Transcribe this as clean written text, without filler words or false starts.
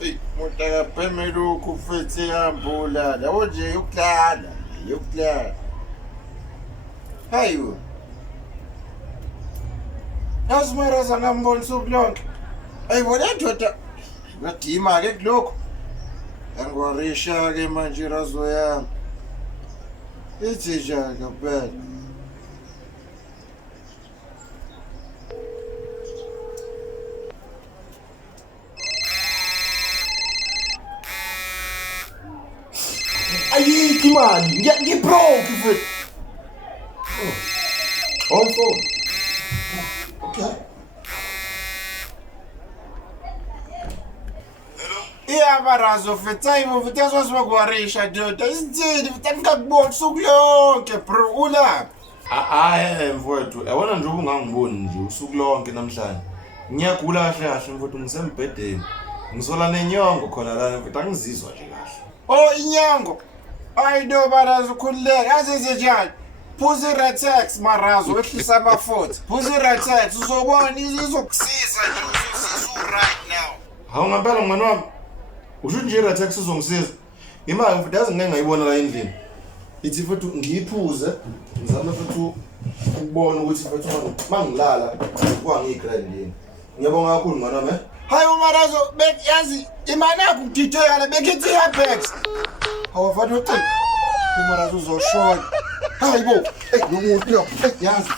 Eyi, umuntu akapheme lokhu futhi ehambula. Yabo nje yokulala, yokulala. Hayiwe. Yazi Maraza ngambona usuku lonke. Ayibona ndoda. Ngadima-ke kulokhu. Angiwarisha-ke manje irazo yami. Ithi njani ngempela? Ayikho imali, ngibroke mfethu. On phone. Okay. Marazo futhi hayibo futhi yazi bakuwarisha ndoda. Isithini futhi angikakuboni usuku lonke bro. Ulapha. Mfowethu, yabona nje ubungangiboni nje usuku lonke namhlanje. Ngiyagula kahle kahle mfowethu, ngisembhedeni. Ngizola nenyongo khona la mfowethu, angizizwa nje kahle. Oh, inyongo. Hayi no Marazo ukhululeke. Yazi njani? Phuza i-Ratex Marazo wehlisa amafutha. Phuza i-Ratex uzobona izokusiza nje uzosizwa right now. Hawu ngempela mngani wami. Usho nje i-Ratex izongisiza. Imali mfowethu yazi ngeke ngayibona la endlini. Ithi mfowethu ngiyiphuze, ngizame mfowethu ukubona ukuthi mfowethu mangilala kwangiyigrand yini. Ngiyabonga kakhulu mngani wami. Hayi Marazo yazi imali yakho ngidideka bekithi i-Apex. Awafana uthi Marazo uzoshona. Hayibo, lo muntu lo yazi.